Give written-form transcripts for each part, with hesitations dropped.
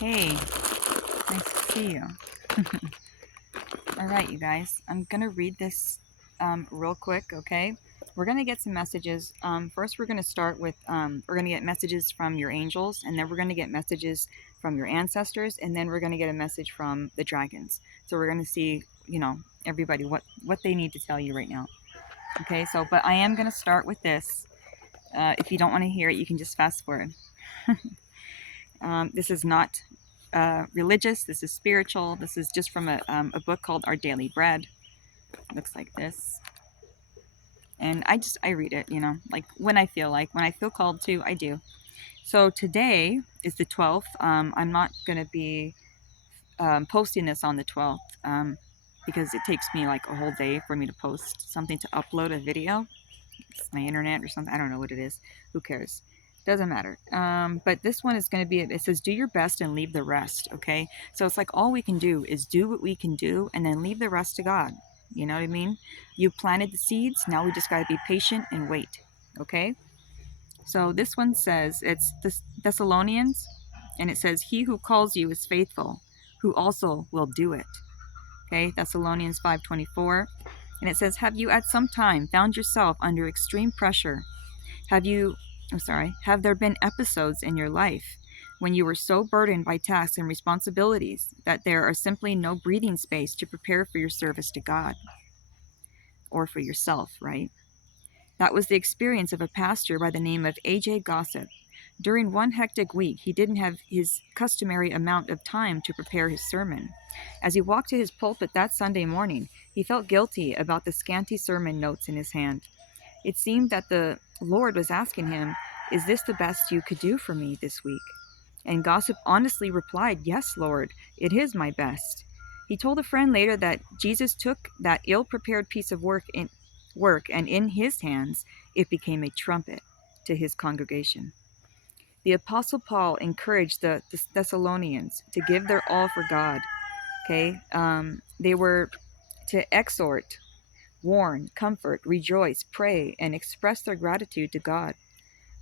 Hey, nice to see you. All right, you guys, I'm going to read this real quick, okay? We're going to get some messages. First, we're going to start with, we're going to get messages from your angels, and then we're going to get messages from your ancestors, and then we're going to get a message from the dragons. So we're going to see, everybody, what they need to tell you right now. Okay, so, but I am going to start with this. If you don't want to hear it, you can just fast forward. This is not religious. This is spiritual. This is just from a book called Our Daily Bread. It looks like this. And I read it, like when I feel called to, I do. So today is the 12th. I'm not going to be posting this on the 12th because it takes me like a whole day for me to post something, to upload a video. It's my internet or something. I don't know what it is. Who cares? Doesn't matter. But this one is going to be, it says, do your best and leave the rest. Okay. So it's like all we can do is do what we can do and then leave the rest to God. You know what I mean? You planted the seeds. Now we just got to be patient and wait. Okay. So this one says, it's the Thessalonians, and it says, he who calls you is faithful, who also will do it. Okay. Thessalonians 5:24. And it says, have you at some time found yourself under extreme pressure? Have there been episodes in your life when you were so burdened by tasks and responsibilities that there are simply no breathing space to prepare for your service to God or for yourself, right? That was the experience of a pastor by the name of A.J. Gossip. During one hectic week, he didn't have his customary amount of time to prepare his sermon. As he walked to his pulpit that Sunday morning, he felt guilty about the scanty sermon notes in his hand. It seemed that the Lord was asking him, is this the best you could do for me this week? And Gossip honestly replied, yes, Lord, it is my best. He told a friend later that Jesus took that ill-prepared piece of work and in his hands it became a trumpet to his congregation. The Apostle Paul encouraged the Thessalonians to give their all for God. Okay, they were to exhort, warn, comfort, rejoice, pray, and express their gratitude to God,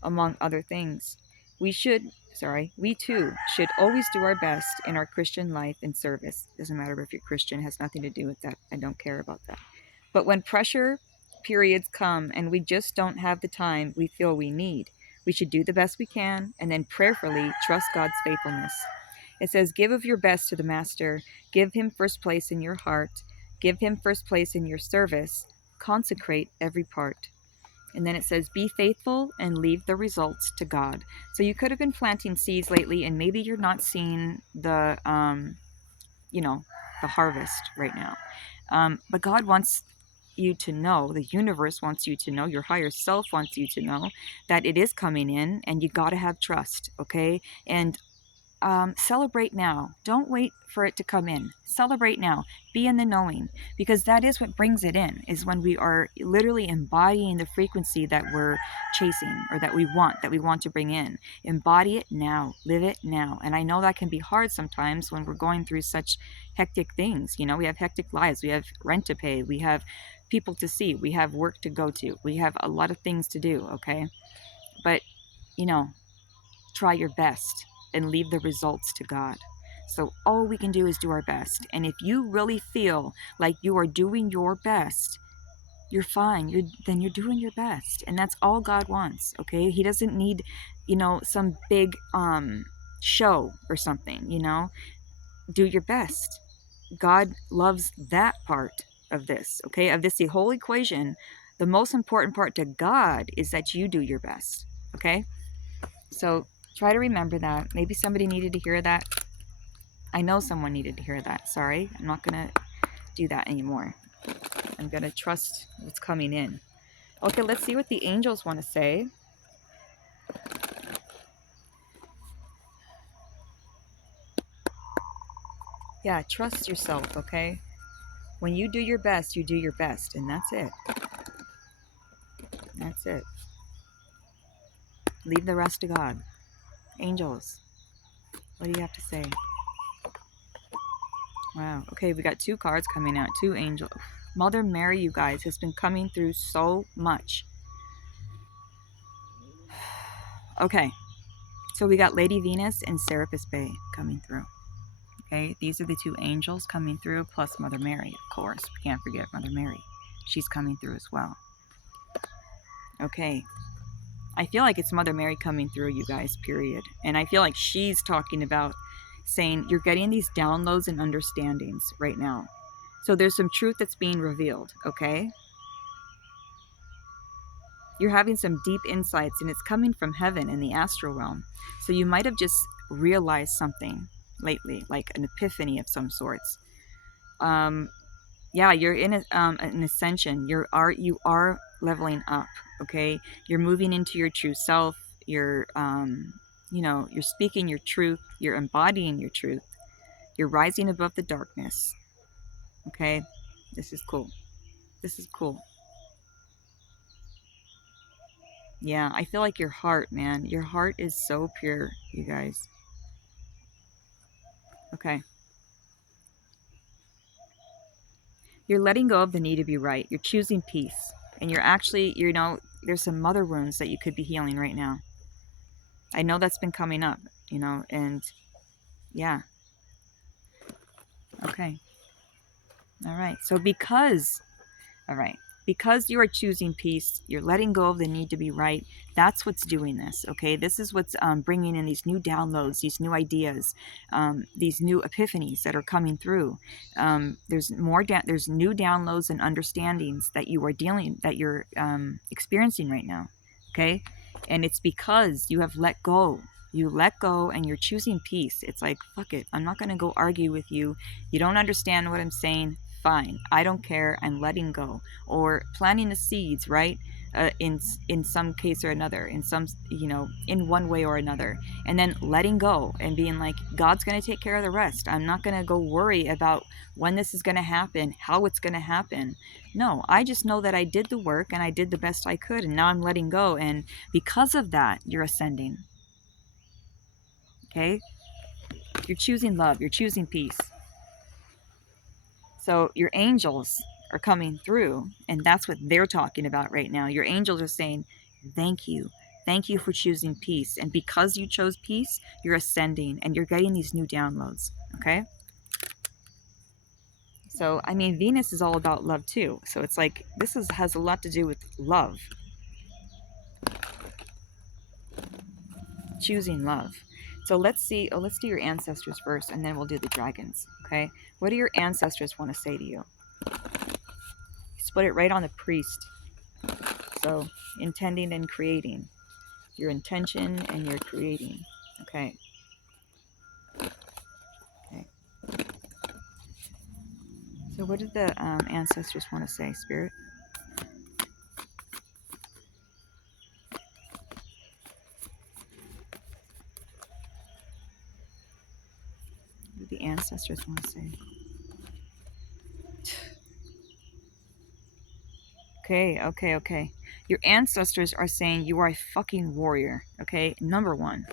among other things. We too should always do our best in our Christian life and service. Doesn't matter if you're Christian, it has nothing to do with that. I don't care about that. But when pressure periods come and we just don't have the time we feel we need, we should do the best we can and then prayerfully trust God's faithfulness. It says, give of your best to the Master. Give him first place in your heart. Give him first place in your service. Consecrate every part. And then it says, be faithful and leave the results to God. So you could have been planting seeds lately and maybe you're not seeing the harvest right now. But God wants you to know, the universe wants you to know, your higher self wants you to know that it is coming in, and you got to have trust, okay? And celebrate now. Don't wait for it to come in. Celebrate now. Be in the knowing, because that is what brings it in, is when we are literally embodying the frequency that we're chasing, or that we want to bring in. Embody it now. Live it now. And I know that can be hard sometimes when we're going through such hectic things. We have hectic lives. We have rent to pay. We have people to see. We have work to go to. We have a lot of things to do, okay? But, try your best and leave the results to God. So all we can do is do our best. And if you really feel like you are doing your best, you're fine. Then you're doing your best. And that's all God wants, okay? He doesn't need, some big show or something, Do your best. God loves that part of this, okay? Of the whole equation, the most important part to God is that you do your best, okay? So try to remember that. Maybe somebody needed to hear that. I know someone needed to hear that. Sorry, I'm not going to do that anymore. I'm going to trust what's coming in. Okay, let's see what the angels want to say. Yeah, trust yourself, okay? When you do your best, you do your best, and that's it. That's it. Leave the rest to God. Angels, what do you have to say? Wow. Okay, we got 2 cards coming out. 2 angels. Mother Mary, you guys, has been coming through so much. Okay. So we got Lady Venus and Serapis Bey coming through. Okay, these are the two angels coming through, plus Mother Mary, of course. We can't forget Mother Mary. She's coming through as well. Okay, I feel like it's Mother Mary coming through, you guys, period. And I feel like she's talking about saying you're getting these downloads and understandings right now. So there's some truth that's being revealed, okay? You're having some deep insights, and it's coming from heaven in the astral realm. So you might have just realized something lately, like an epiphany of some sorts. Yeah, you're in an ascension. You are leveling up. Okay, you're moving into your true self. You're you're speaking your truth. You're embodying your truth. You're rising above the darkness. Okay, this is cool. This is cool. Yeah, I feel like your heart, man. Your heart is so pure, you guys. Okay. You're letting go of the need to be right. You're choosing peace. And you're actually, there's some mother wounds that you could be healing right now. I know that's been coming up, and yeah. Okay. All right. All right. Because you are choosing peace, you're letting go of the need to be right. That's what's doing this. Okay. This is what's bringing in these new downloads, these new ideas, these new epiphanies that are coming through. There's there's new downloads and understandings that you're experiencing right now. Okay. And it's because you have let go. You let go and you're choosing peace. It's like, fuck it. I'm not going to go argue with you. You don't understand what I'm saying. Fine. I don't care. I'm letting go. Or planting the seeds, right? In some case or another, in one way or another, and then letting go and being like, God's going to take care of the rest. I'm not going to go worry about when this is going to happen, how it's going to happen. No, I just know that I did the work and I did the best I could, and now I'm letting go. And because of that, you're ascending. Okay? You're choosing love. You're choosing peace. So your angels are coming through, and that's what they're talking about right now. Your angels are saying, thank you. Thank you for choosing peace. And because you chose peace, you're ascending and you're getting these new downloads. Okay? So, I mean, Venus is all about love too. So it's like, has a lot to do with love. Choosing love. So let's see. Oh, let's do your ancestors first, and then we'll do the dragons. Okay? What do your ancestors want to say to you? Split it right on the priest. So, intending and creating. Your intention and your creating. Okay. Okay. So, what did the ancestors want to say, Spirit? What did the ancestors want to say? Okay. Your ancestors are saying you are a fucking warrior. Okay. Number one.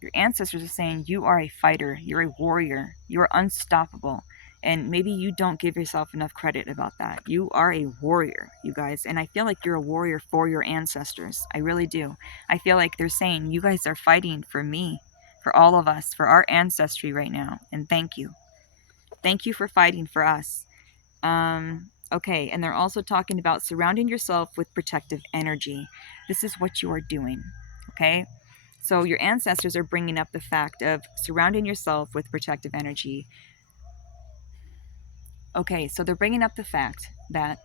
Your ancestors are saying you are a fighter, you're a warrior, you're unstoppable. And maybe you don't give yourself enough credit about that. You are a warrior, you guys. And I feel like you're a warrior for your ancestors. I really do. I feel like they're saying you guys are fighting for me, for all of us, for our ancestry right now. And thank you. Thank you for fighting for us. Okay, and they're also talking about surrounding yourself with protective energy. This is what you are doing. Okay? So your ancestors are bringing up the fact of surrounding yourself with protective energy. Okay, so they're bringing up the fact that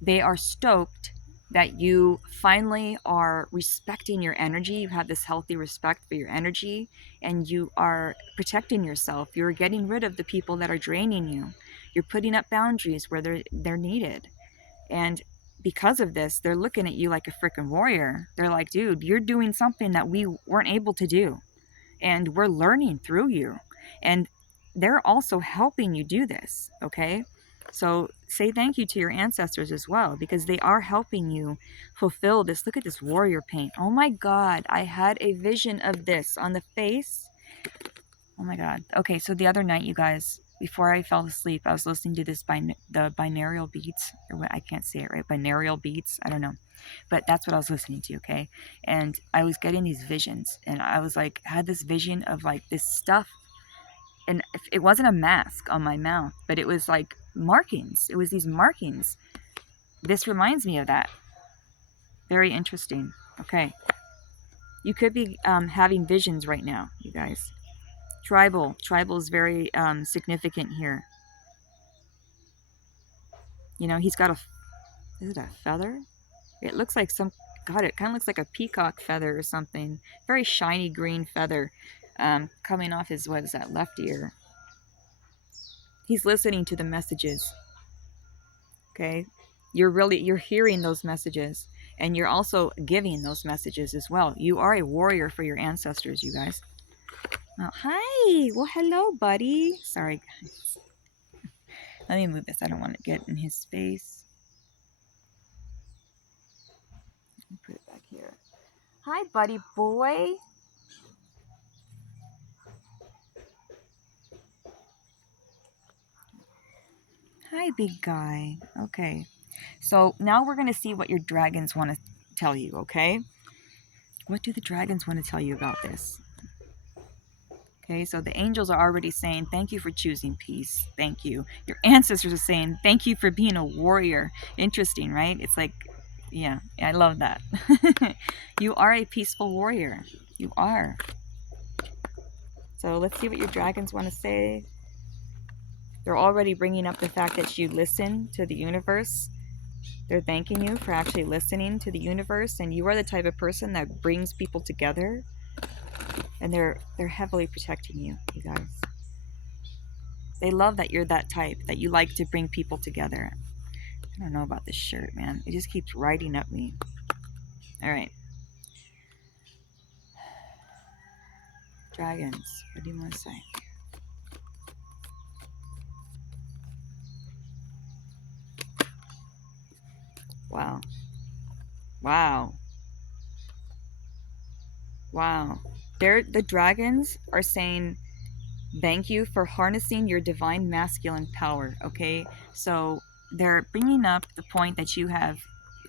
they are stoked that you finally are respecting your energy. You have this healthy respect for your energy, and you are protecting yourself. You're getting rid of the people that are draining you. You're putting up boundaries where they're needed. And because of this, they're looking at you like a freaking warrior. They're like, dude, you're doing something that we weren't able to do. And we're learning through you. And they're also helping you do this, okay? So say thank you to your ancestors as well, because they are helping you fulfill this. Look at this warrior paint. Oh my God, I had a vision of this on the face. Oh my God. Okay, so the other night, you guys, before I fell asleep, I was listening to this the binaural beats, or what, I can't say it right, binaural beats, I don't know, but that's what I was listening to, okay? And I was getting these visions, and I was like, had this vision of like this stuff, and it wasn't a mask on my mouth, but it was like markings. It was these markings. This reminds me of that. Very interesting. Okay. You could be having visions right now, you guys. Tribal. Tribal is very significant here. You know, he's got a... Is it a feather? It looks like some... God, it kind of looks like a peacock feather or something. Very shiny green feather coming off his, what is that, left ear. He's listening to the messages. Okay? You're hearing those messages. And you're also giving those messages as well. You are a warrior for your ancestors, you guys. Oh, hi. Well, hello, buddy. Sorry, guys. Let me move this. I don't want to get in his face. Put it back here. Hi, buddy boy. Hi, big guy. Okay. So now we're going to see what your dragons want to tell you, okay? What do the dragons want to tell you about this? Okay, so the angels are already saying, thank you for choosing peace. Thank you. Your ancestors are saying, thank you for being a warrior. Interesting, right? It's like, yeah, I love that. You are a peaceful warrior. You are. So let's see what your dragons want to say. They're already bringing up the fact that you listen to the universe. They're thanking you for actually listening to the universe, and you are the type of person that brings people together. And they're heavily protecting you, you guys. They love that you're that type, that you like to bring people together. I don't know about this shirt, man. It just keeps riding up me. All right. Dragons, what do you want to say? Wow. Wow. Wow. The dragons are saying, thank you for harnessing your divine masculine power, okay? So they're bringing up the point that you have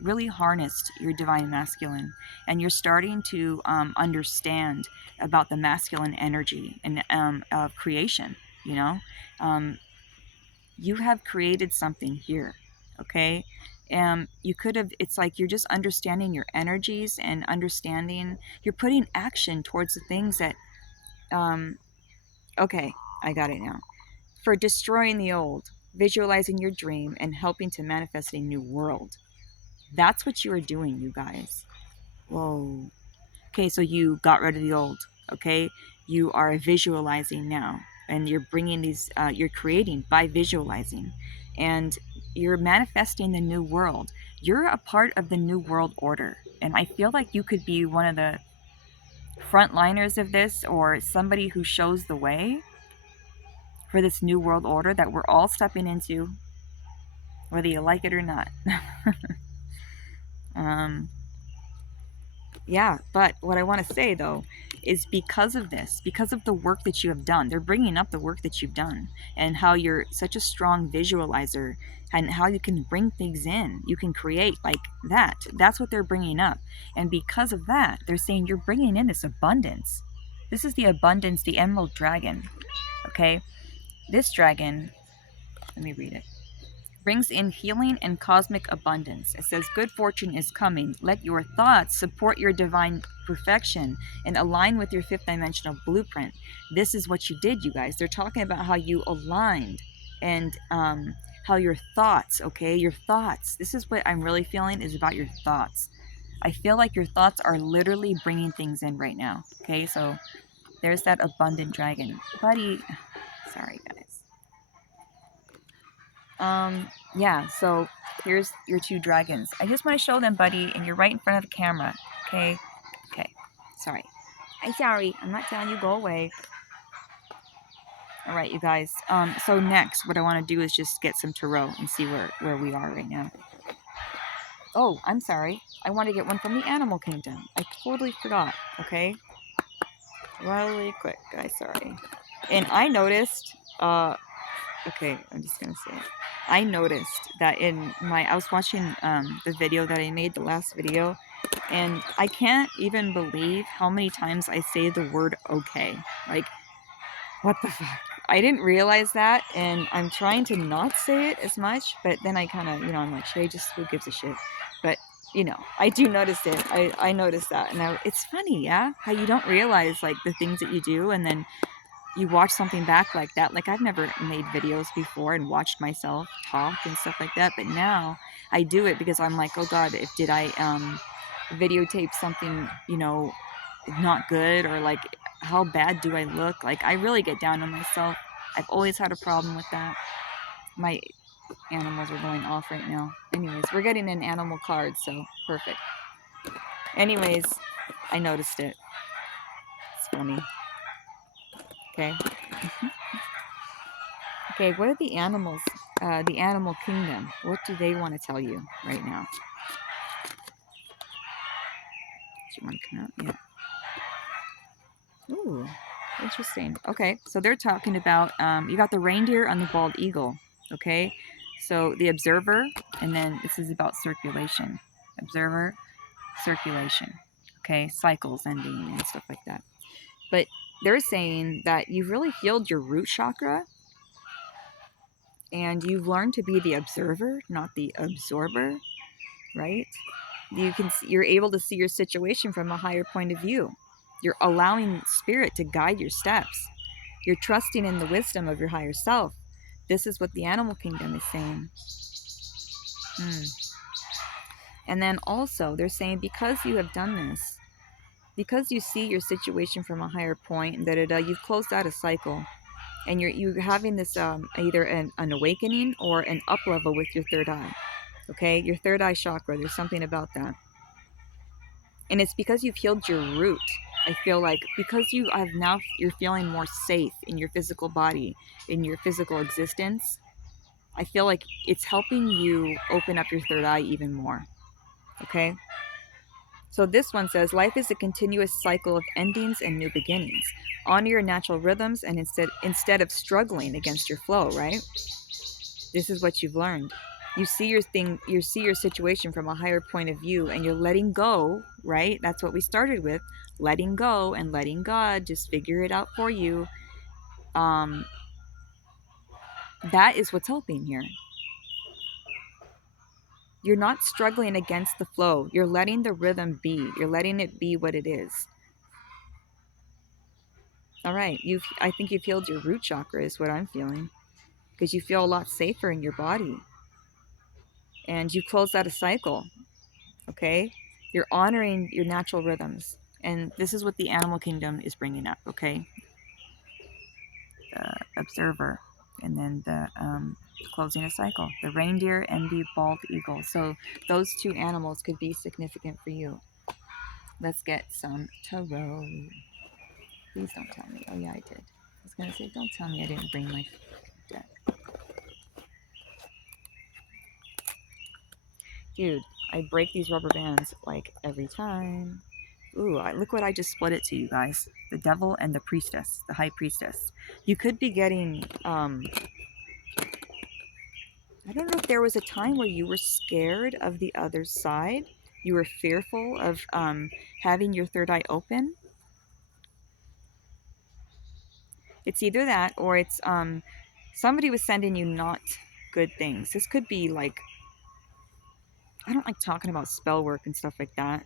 really harnessed your divine masculine, and you're starting to understand about the masculine energy and of creation, you know? You have created something here, okay? You could have, it's like you're just understanding your energies and understanding, you're putting action towards the things that, okay, I got it now. For destroying the old, visualizing your dream, and helping to manifest a new world. That's what you are doing, you guys. Whoa. Okay, so you got rid of the old, okay? You are visualizing now, and you're bringing these, you're creating by visualizing, and you're manifesting the new world. You're a part of the new world order, and I feel like you could be one of the frontliners of this, or somebody who shows the way for this new world order that we're all stepping into, whether you like it or not. Yeah, but what I want to say though is because of this, because of the work that you have done, they're bringing up the work that you've done and how you're such a strong visualizer and how you can bring things in. You can create like that. That's what they're bringing up. And because of that, they're saying you're bringing in this abundance. This is the abundance, the emerald dragon. Okay? This dragon, let me read it. Brings in healing and cosmic abundance. It says, good fortune is coming. Let your thoughts support your divine perfection and align with your fifth dimensional blueprint. This is what you did, you guys. They're talking about how you aligned and how your thoughts, okay, your thoughts. This is what I'm really feeling is about your thoughts. I feel like your thoughts are literally bringing things in right now. Okay, so there's that abundant dragon. Buddy, sorry, guys. Yeah, so here's your two dragons. I just want to show them, buddy, and you're right in front of the camera. Okay? Okay. Sorry. I'm sorry. I'm not telling you go away. All right, you guys. So next, what I want to do is just get some tarot and see where we are right now. Oh, I'm sorry. I want to get one from the animal kingdom. I totally forgot. Okay? Really quick, guys. Sorry. And I noticed, okay, I'm just gonna say it. I noticed that I was watching the video that I made, the last video, and I can't even believe how many times I say the word okay. Like, what the fuck? I didn't realize that, and I'm trying to not say it as much, but then I kind of, I'm like, should I just, who gives a shit? But, I do notice it. I noticed that, and it's funny, yeah? How you don't realize, like, the things that you do, and then you watch something back like that. Like, I've never made videos before and watched myself talk and stuff like that, but now I do it because I'm like, oh God, did I videotape something, not good, or like, how bad do I look? Like, I really get down on myself. I've always had a problem with that. My animals are going off right now. Anyways, we're getting an animal card, so perfect. Anyways, I noticed it. It's funny. Okay. Okay, what are the animals, the animal kingdom? What do they want to tell you right now? Do you want to come out? Yeah. Ooh, interesting. Okay, so they're talking about, you got the reindeer on the bald eagle. Okay, so the observer, and then this is about circulation. Observer, circulation. Okay, cycles ending and stuff like that. But they're saying that you've really healed your root chakra, and you've learned to be the observer, not the absorber, right? You're able to see your situation from a higher point of view. You're allowing spirit to guide your steps. You're trusting in the wisdom of your higher self. This is what the animal kingdom is saying. And then also they're saying, because you have done this, because you see your situation from a higher point, and you've closed out a cycle, and you're having this either an awakening or an up level with your third eye. Okay, your third eye chakra. There's something about that. And it's because you've healed your root. I feel like because you're feeling more safe in your physical body, in your physical existence. I feel like it's helping you open up your third eye even more. Okay. So this one says, life is a continuous cycle of endings and new beginnings. Honor your natural rhythms, and instead of struggling against your flow, right? This is what you've learned. You see your situation from a higher point of view, and you're letting go, right? That's what we started with, letting go and letting God just figure it out for you. That is what's helping here. You're not struggling against the flow. You're letting the rhythm be. You're letting it be what it is. All right. I think you've healed your root chakra is what I'm feeling, because you feel a lot safer in your body. And you closed out a cycle. Okay? You're honoring your natural rhythms. And this is what the animal kingdom is bringing up, okay? The observer, and then the closing a cycle. The reindeer and the bald eagle. So those two animals could be significant for you. Let's get some tarot. Please don't tell me. Oh yeah, I did. I was gonna say, don't tell me I didn't bring my deck. Dude, I break these rubber bands like every time. Ooh, look what I just split it to you guys. The devil and the priestess, the high priestess. You could be getting, I don't know if there was a time where you were scared of the other side. You were fearful of having your third eye open. It's either that, or it's somebody was sending you not good things. This could be like, I don't like talking about spell work and stuff like that.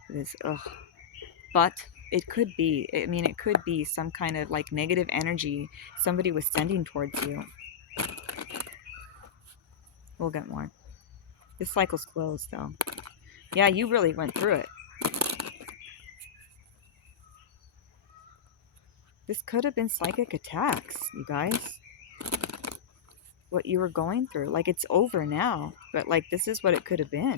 But it could be. I mean, it could be some kind of like negative energy somebody was sending towards you. We'll get more. This cycle's closed, though. Yeah, you really went through it. This could have been psychic attacks, you guys. What you were going through. Like, it's over now. But, like, this is what it could have been.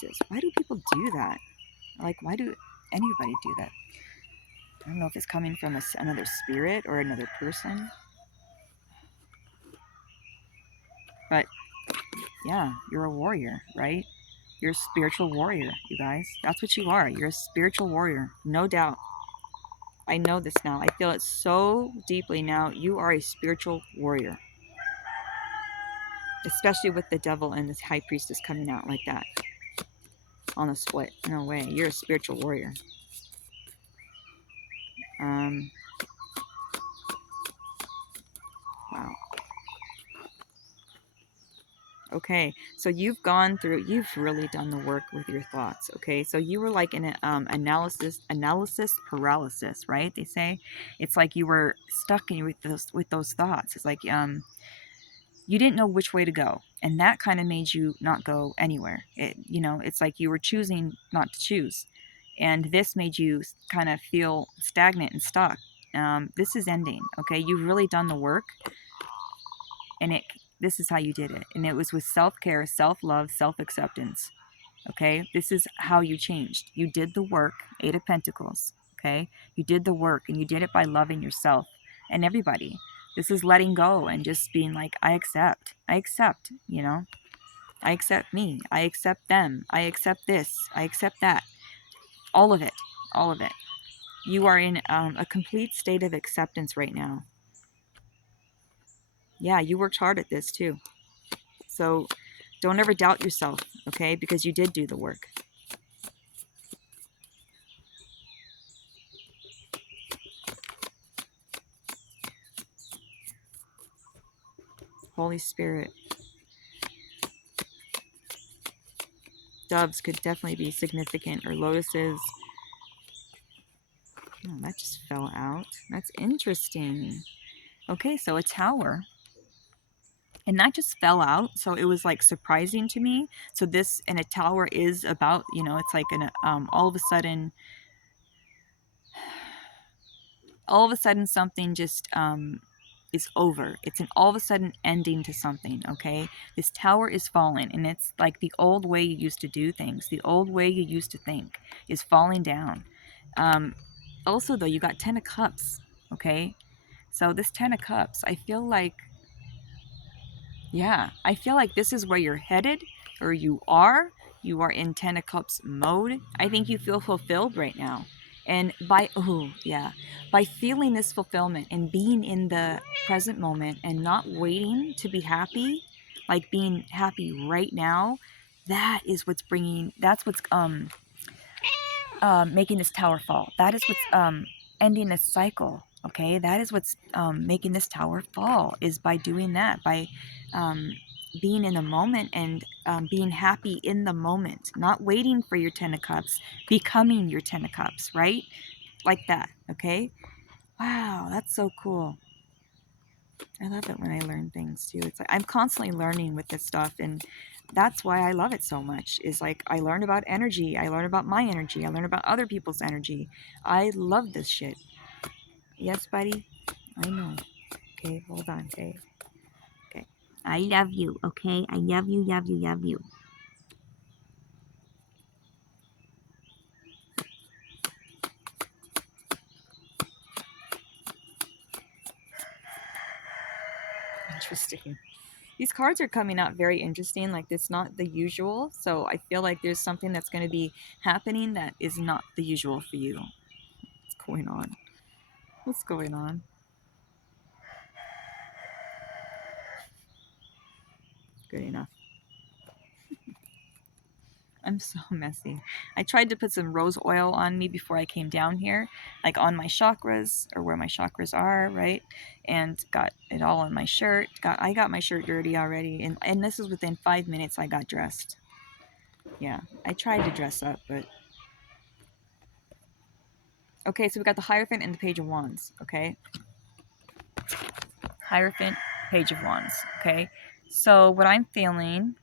Jesus, why do people do that? Like, why do anybody do that? I don't know if it's coming from another spirit or another person. But, yeah, you're a warrior, right? You're a spiritual warrior, you guys. That's what you are. You're a spiritual warrior, no doubt. I know this now. I feel it so deeply now. You are a spiritual warrior, especially with the devil and this high priestess coming out like that on a split. No way. You're a spiritual warrior. Wow. Okay, so you've gone through, you've really done the work with your thoughts. Okay, so you were like in an analysis paralysis, right? They say it's like you were stuck in with those thoughts. It's like you didn't know which way to go, and that kind of made you not go anywhere. It's like you were choosing not to choose, and this made you kind of feel stagnant and stuck. This is ending. Okay, you've really done the work, and this is how you did it, and it was with self-care, self-love, self-acceptance. Okay, this is how you changed. You did the work. Eight of Pentacles. Okay, you did the work, and you did it by loving yourself and everybody. This is letting go and just being like, I accept, I accept me, I accept them, I accept this, I accept that, all of it, all of it. You are in a complete state of acceptance right now. Yeah, you worked hard at this too. So don't ever doubt yourself, okay? Because you did do the work. Holy Spirit. Doves could definitely be significant, or lotuses. Oh, that just fell out. That's interesting. Okay, so a tower. And that just fell out, so it was like surprising to me. So this, and a tower is about, it's like all of a sudden something just is over. It's an all of a sudden ending to something. Okay, this tower is falling, and it's like the old way you used to do things, the old way you used to think is falling down. Also though, you got 10 of Cups. Okay, so this 10 of Cups, I feel like, yeah, I feel like this is where you're headed, or you are. You are in 10 of Cups mode. I think you feel fulfilled right now. And by feeling this fulfillment and being in the present moment and not waiting to be happy, like being happy right now, that's what's making this tower fall. That is what's ending this cycle. Okay, that is what's making this tower fall, is by doing that, by um, being in the moment and being happy in the moment, not waiting for your 10 of Cups, becoming your 10 of Cups, right? Like that. Okay. Wow, that's so cool. I love it when I learn things too. It's like I'm constantly learning with this stuff, and that's why I love it so much. Is like I learn about energy, I learn about my energy, I learn about other people's energy. I love this shit. Yes, buddy? I know. Okay, hold on, okay. Okay. I love you, okay? I love you, love you, love you. Interesting. These cards are coming out very interesting. Like, it's not the usual. So I feel like there's something that's going to be happening that is not the usual for you. What's going on? What's going on? Good enough. I'm so messy. I tried to put some rose oil on me before I came down here, like on my chakras, or where my chakras are, right? And got it all on my shirt. I got my shirt dirty already, and this is within 5 minutes I got dressed. Yeah, I tried to dress up, but okay. So we got the Hierophant and the Page of Wands. Okay, Hierophant, Page of Wands. Okay, so what I'm feeling,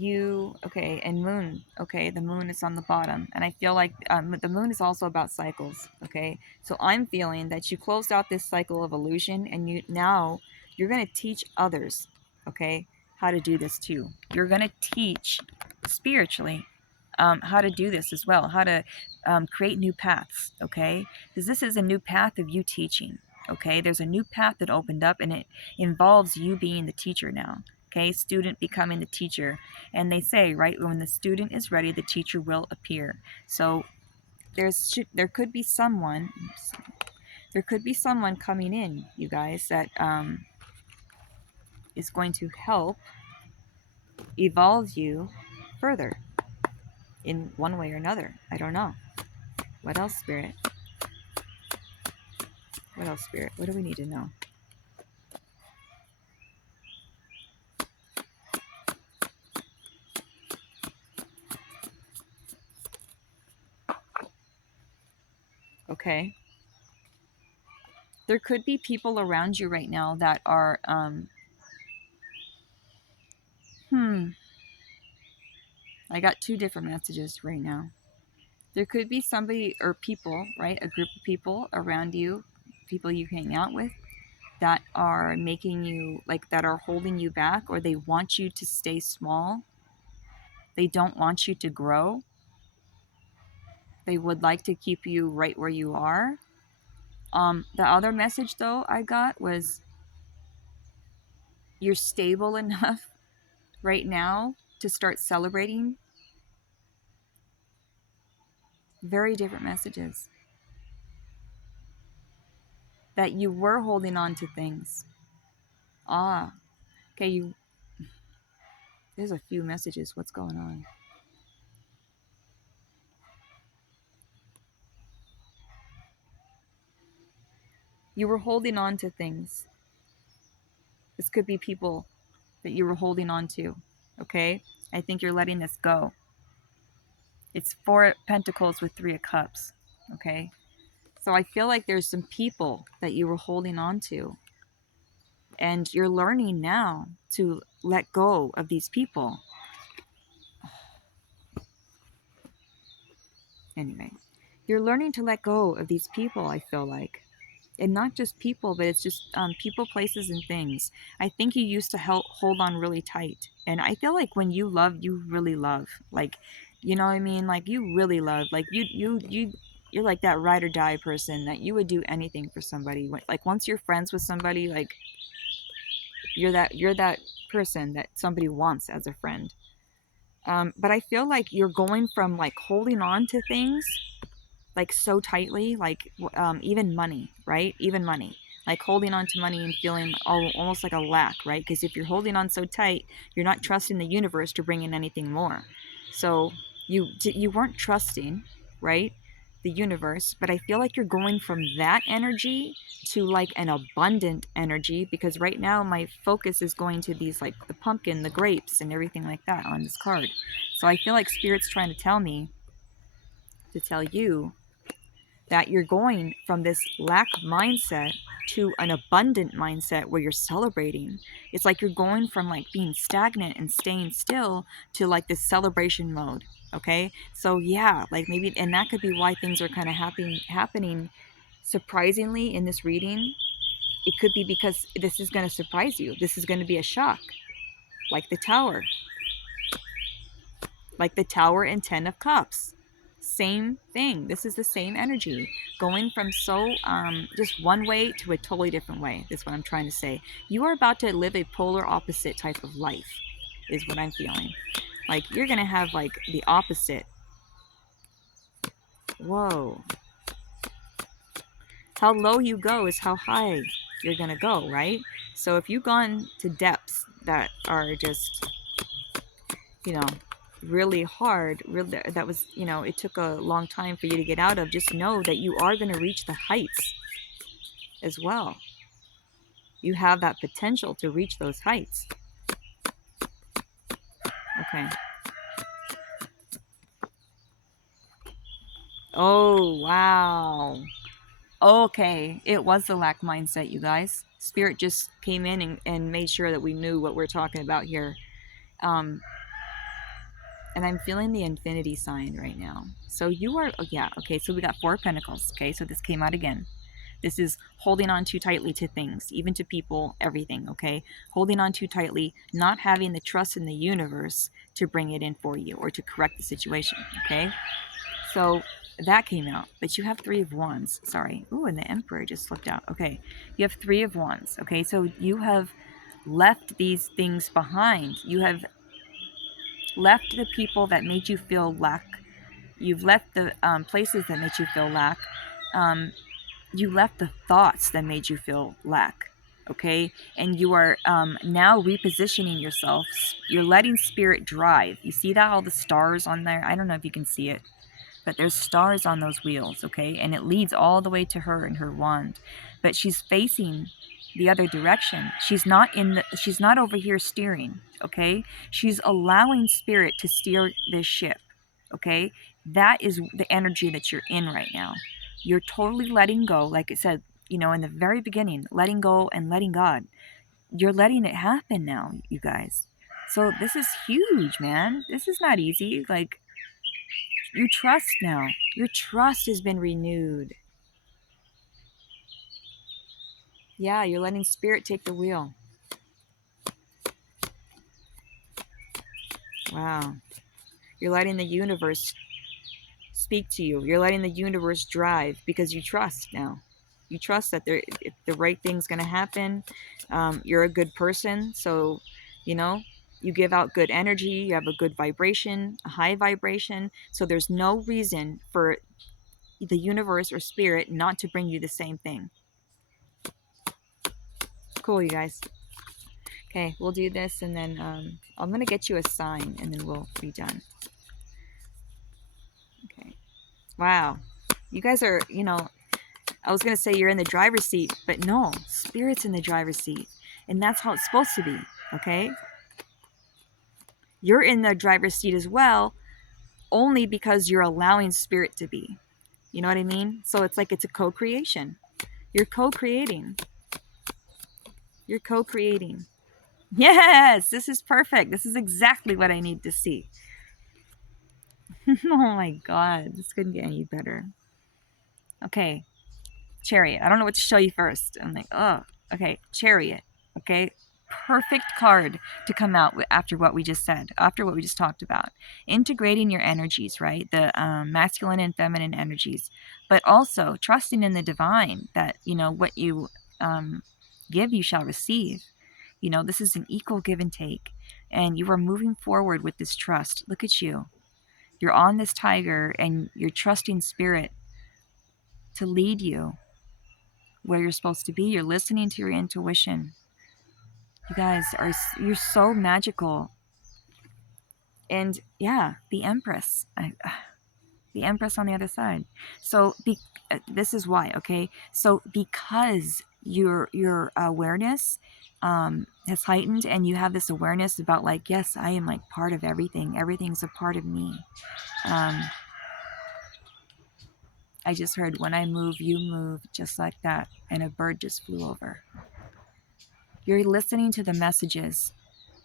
and moon, okay, the moon is on the bottom, and I feel like the moon is also about cycles. Okay, so I'm feeling that you closed out this cycle of illusion, and you're going to teach others, okay, how to do this too. You're going to teach spiritually how to do this as well, how to create new paths. Okay, because this is a new path of you teaching. Okay, there's a new path that opened up, and it involves you being the teacher now. Okay, student becoming the teacher. And they say, right, when the student is ready, the teacher will appear. So There could be someone. There could be someone coming in, you guys, that is going to help evolve you further in one way or another. I don't know. What else, Spirit? What else, Spirit? What do we need to know? Okay. There could be people around you right now that are, I got two different messages right now. There could be somebody or people, right? A group of people around you, people you hang out with, that are making you, like, that are holding you back, or they want you to stay small. They don't want you to grow. They would like to keep you right where you are. The other message, though, I got was you're stable enough right now to start celebrating. Very different messages. That you were holding on to things. Ah, okay, there's a few messages. What's going on? You were holding on to things. This could be people that you were holding on to. Okay? I think you're letting this go. It's 4 Pentacles with 3 of Cups. Okay? So I feel like there's some people that you were holding on to. And you're learning now to let go of these people. Anyway, you're learning to let go of these people, I feel like. And not just people, but it's just people, places, and things. I think you used to hold on really tight. And I feel like when you love, you really love. Like, you know what I mean? Like, you really love. Like, you're like that ride or die person that you would do anything for somebody. Like, once you're friends with somebody, like, you're that person that somebody wants as a friend. But I feel like you're going from, like, holding on to things like so tightly, like even money, right? Even money, like holding on to money and feeling almost like a lack, right? Because if you're holding on so tight, you're not trusting the universe to bring in anything more. So you weren't trusting, right, the universe. But I feel like you're going from that energy to like an abundant energy, because right now my focus is going to these, like, the pumpkin, the grapes, and everything like that on this card. So I feel like Spirit's trying to tell me, to tell you, that you're going from this lack mindset to an abundant mindset where you're celebrating. It's like you're going from, like, being stagnant and staying still to, like, this celebration mode. Okay, so yeah, like, maybe, and that could be why things are kind of happening surprisingly in this reading. It could be because this is going to surprise you. This is going to be a shock, like the Tower. Like the Tower and 10 of Cups. Same thing. This is the same energy. Going from so just one way to a totally different way. That's what I'm trying to say. You are about to live a polar opposite type of life, is what I'm feeling. Like, you're going to have, like, the opposite. Whoa. How low you go is how high you're going to go, right? So if you've gone to depths that are just, really hard, really, that was, it took a long time for you to get out of, just know that you are going to reach the heights as well. You have that potential to reach those heights. Okay. Oh, wow. Okay. It was the lack mindset, you guys. Spirit just came in and made sure that we knew what we're talking about here. And I'm feeling the infinity sign right now. So you are, oh, yeah, okay, so we got 4 Pentacles. Okay, so this came out again. This is holding on too tightly to things, even to people, everything, okay? Holding on too tightly, not having the trust in the universe to bring it in for you or to correct the situation, okay? So that came out, but you have 3 of Wands. Sorry. Ooh, and the Emperor just slipped out. Okay, you have 3 of Wands, okay? So you have left these things behind. You have left the people that made you feel You've left the places that made you feel lack. You left the thoughts that made you feel lack. Okay, and you are now repositioning yourself. You're letting spirit drive. You see that, all the stars on there? I don't know if you can see it, but there's stars on those wheels, okay? And it leads all the way to her and her wand. But she's facing the other direction. She's not over here steering, okay? She's allowing spirit to steer this ship, okay? That is the energy that you're in right now. You're totally letting go, like it said, in the very beginning, letting go and letting God. You're letting it happen now, you guys. So this is huge, man. This is not easy. Like, you trust now. Your trust has been renewed. Yeah, you're letting spirit take the wheel. Wow. You're letting the universe speak to you. You're letting the universe drive because you trust now. You trust that the right thing's going to happen. You're a good person. So, you give out good energy. You have a good vibration, a high vibration. So there's no reason for the universe or spirit not to bring you the same thing. Cool, you guys. Okay, we'll do this, and then I'm going to get you a sign, and then we'll be done. Okay. Wow. You guys are, I was going to say you're in the driver's seat, but no, spirit's in the driver's seat. And that's how it's supposed to be, okay? You're in the driver's seat as well, only because you're allowing spirit to be. You know what I mean? So it's like it's a co-creation. You're co-creating. You're co-creating. Yes, this is perfect. This is exactly what I need to see. Oh my God, this couldn't get any better. Okay, Chariot. I don't know what to show you first. I'm like, oh, okay, Chariot. Okay, perfect card to come out after what we just said, after what we just talked about. Integrating your energies, right? The masculine and feminine energies, but also trusting in the divine that, what you give, you shall receive. This is an equal give and take, and you are moving forward with this trust. Look at you. You're on this tiger, and you're trusting spirit to lead you where you're supposed to be. You're listening to your intuition. You guys you're so magical. And yeah, the Empress. The Empress on the other side. So this is why, okay? So because your awareness has heightened, and you have this awareness about, like, yes, I am like part of everything. Everything's a part of me. I just heard, when I move, you move, just like that. And a bird just flew over. You're listening to the messages.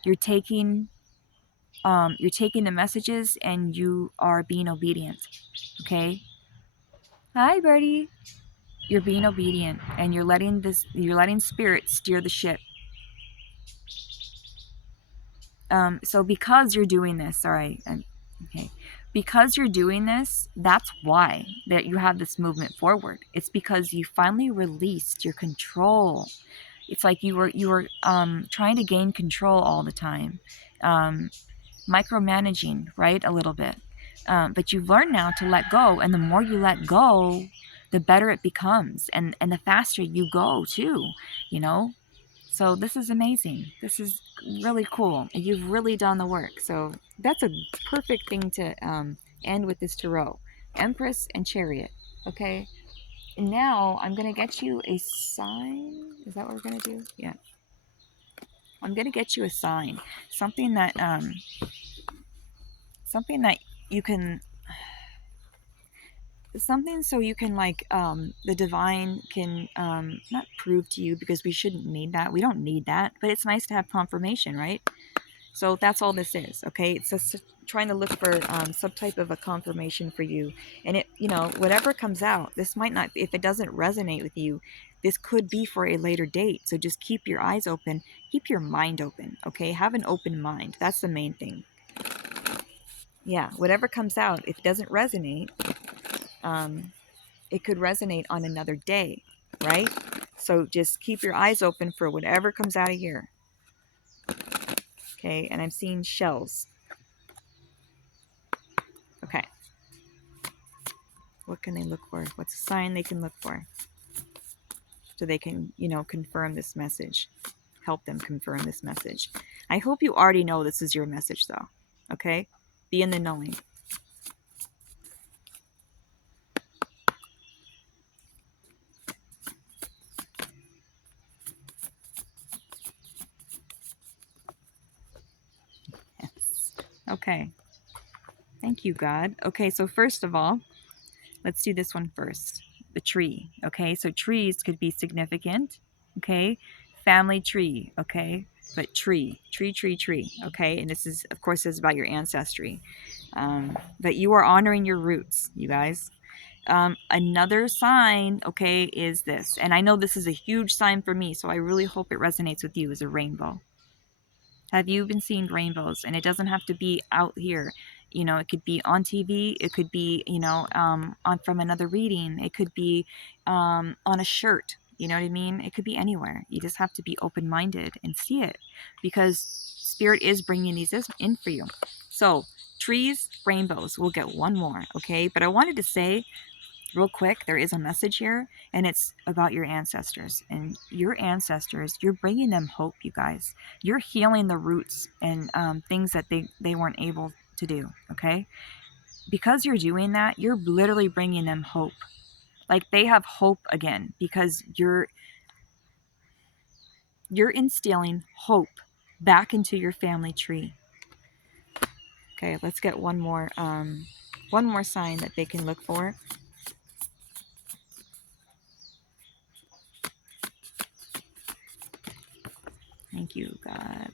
You're taking the messages, and you are being obedient. Okay? Hi, birdie. You're being obedient, and you're letting spirit steer the ship. So because you're doing this, all right, okay, because you're doing this, that's why that you have this movement forward. It's because you finally released your control. It's like you were trying to gain control all the time, micromanaging, right, a little bit. But you've learned now to let go, and the more you let go, the better it becomes, and the faster you go too, So this is amazing. This is really cool. You've really done the work. So that's a perfect thing to end with this tarot. Empress and Chariot. Okay. And now I'm going to get you a sign. Is that what we're going to do? Yeah. I'm going to get you a sign. Something that you can, something so you can, like, the divine can not prove to you, because we shouldn't need that. We don't need that, but it's nice to have confirmation, right? So that's all this is, okay? It's just trying to look for some type of a confirmation for you. And it, whatever comes out, this might not, if it doesn't resonate with you, this could be for a later date. So just keep your eyes open, keep your mind open, okay? Have an open mind. That's the main thing. Yeah, whatever comes out, if it doesn't resonate, it could resonate on another day, right? So just keep your eyes open for whatever comes out of here. Okay, and I'm seeing shells. Okay. What can they look for? What's a sign they can look for? So they can, confirm this message. Help them confirm this message. I hope you already know this is your message, though. Okay? Be in the knowing. Yes. Okay. Thank you, God. Okay, so first of all, let's do this one first. The tree. Okay, so trees could be significant. Okay, family tree. Okay, but tree. Okay, and this is, of course, is about your ancestry. But you are honoring your roots, you guys. Another sign, okay, is this. And I know this is a huge sign for me, so I really hope it resonates with you, is a rainbow. Have you been seeing rainbows? And it doesn't have to be out here. It could be on TV. It could be, on from another reading. It could be on a shirt. You know what I mean? It could be anywhere. You just have to be open-minded and see it, because Spirit is bringing these in for you. So trees, rainbows. We'll get one more, okay? But I wanted to say real quick, there is a message here, and it's about your ancestors. And your ancestors, you're bringing them hope, you guys. You're healing the roots and things that they weren't able to do, okay? Because you're doing that, you're literally bringing them hope. Like, they have hope again, because you're instilling hope back into your family tree. Okay, let's get one more sign that they can look for. Thank you, God.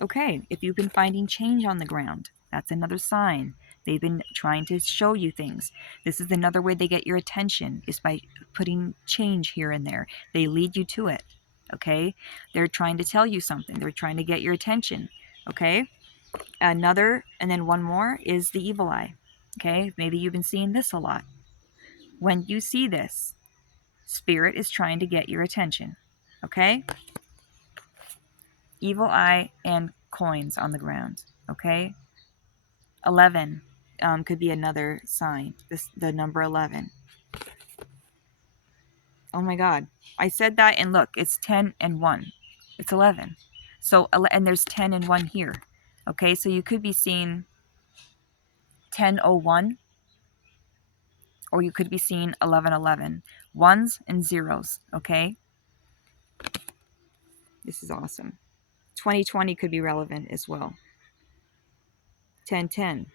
Okay, if you've been finding change on the ground, that's another sign. They've been trying to show you things. This is another way they get your attention, is by putting change here and there. They lead you to it, okay? They're trying to tell you something. They're trying to get your attention, okay? Another, and then one more, is the evil eye, okay? Maybe you've been seeing this a lot. When you see this, Spirit is trying to get your attention, okay? Evil eye and coins on the ground, okay? 11 could be another sign. The number 11. Oh my God. I said that, and look, it's 10 and 1. It's 11. So, and there's 10 and 1 here. Okay, so you could be seeing 1001, or you could be seeing 1111. Ones and zeros, okay? This is awesome. 2020 could be relevant as well. 1010.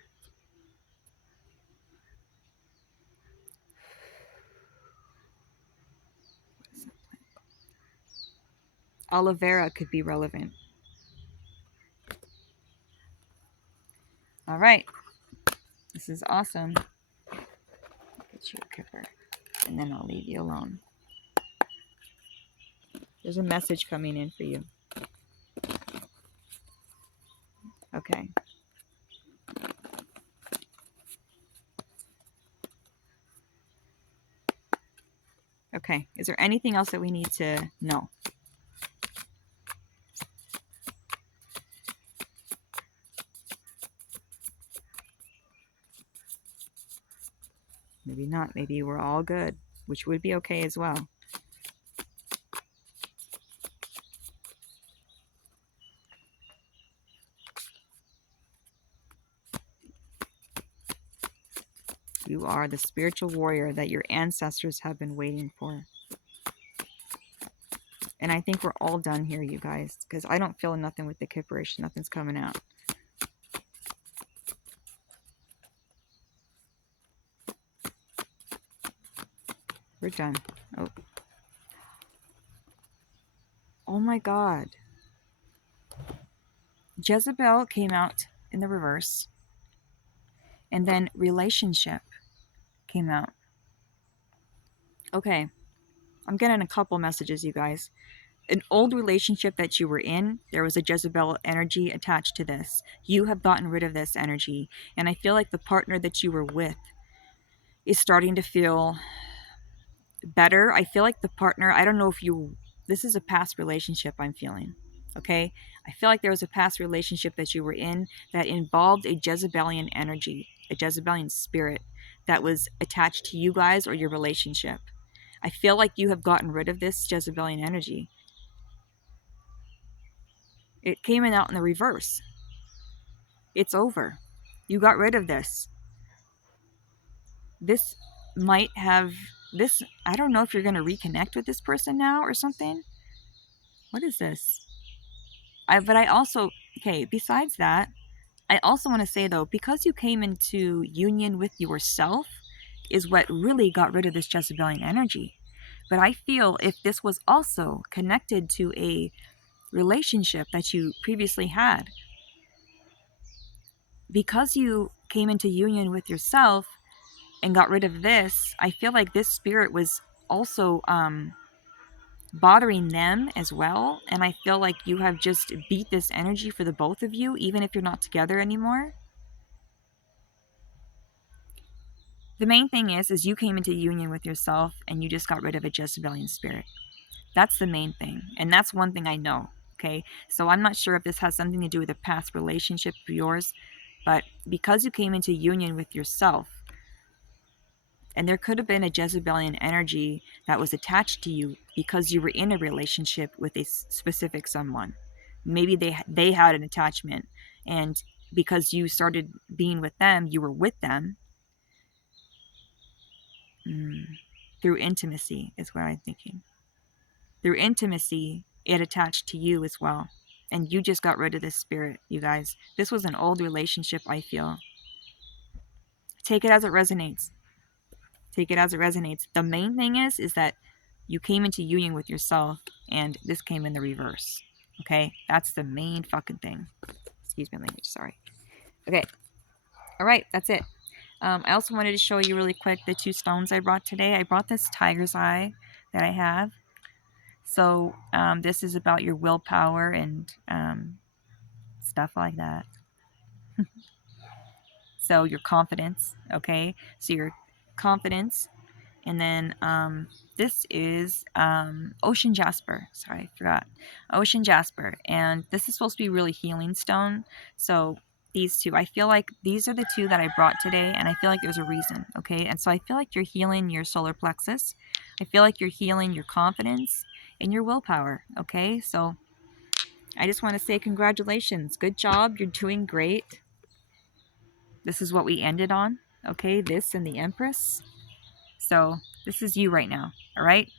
Aloe vera could be relevant. All right. This is awesome. Get you a kipper, and then I'll leave you alone. There's a message coming in for you. Okay. Okay. Is there anything else that we need to know? Maybe not. Maybe we're all good, which would be okay as well. You are the spiritual warrior that your ancestors have been waiting for. And I think we're all done here, you guys, because I don't feel nothing with the kipperish. Nothing's coming out. We're done. Oh. Oh my God. Jezebel came out in the reverse. And then relationship came out. Okay. I'm getting a couple messages, you guys. An old relationship that you were in, there was a Jezebel energy attached to this. You have gotten rid of this energy. And I feel like the partner that you were with is starting to feel better. I feel like the partner, I don't know if this is a past relationship I'm feeling. Okay? I feel like there was a past relationship that you were in that involved a Jezebelian energy, a Jezebelian spirit. that was attached to you guys or your relationship. I feel like you have gotten rid of this Jezebelian energy. It came in out in the reverse. It's over. You got rid of this. This might have this. I don't know if you're going to reconnect with this person now or something. What is this? But I also, okay, besides that, I also want to say though, because you came into union with yourself is what really got rid of this Jezebelian energy. But I feel if this was also connected to a relationship that you previously had, because you came into union with yourself and got rid of this, I feel like this spirit was also bothering them as well. And I feel like you have just beat this energy for the both of you, even if you're not together anymore. The main thing is you came into union with yourself and you just got rid of a Jezebelian spirit. That's the main thing. And that's one thing I know. Okay. So I'm not sure if this has something to do with a past relationship of yours, but because you came into union with yourself, and there could have been a Jezebelian energy that was attached to you because you were in a relationship with a specific someone. Maybe they had an attachment, and because you started being with them, you were with them through intimacy, is what I'm thinking. Through intimacy, it attached to you as well. And you just got rid of this spirit, you guys. This was an old relationship, I feel. Take it as it resonates. Take it as it resonates. The main thing is that you came into union with yourself and this came in the reverse. Okay? That's the main fucking thing. Excuse my language, sorry. Okay. All right, that's it. I also wanted to show you really quick the two stones I brought today. I brought this tiger's eye that I have. So this is about your willpower and stuff like that. So your confidence, okay? So your confidence. And then this is Ocean Jasper. Sorry, I forgot. Ocean Jasper. And this is supposed to be really healing stone. So these two, I feel like these are the two that I brought today. And I feel like there's a reason, okay? And so I feel like you're healing your solar plexus. I feel like you're healing your confidence and your willpower, okay? So I just want to say congratulations. Good job. You're doing great. This is what we ended on, okay? This and the Empress. So this is you right now, all right?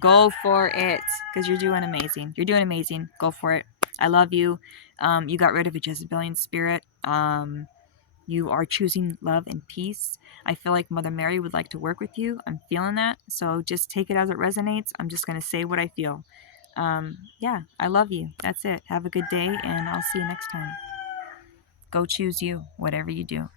Go for it, because you're doing amazing. You're doing amazing. Go for it. I love you. You got rid of a Jezebelian spirit. You are choosing love and peace. I feel like Mother Mary would like to work with you. I'm feeling that. So just take it as it resonates. I'm just going to say what I feel. Yeah, I love you. That's it. Have a good day, and I'll see you next time. Go choose you, whatever you do.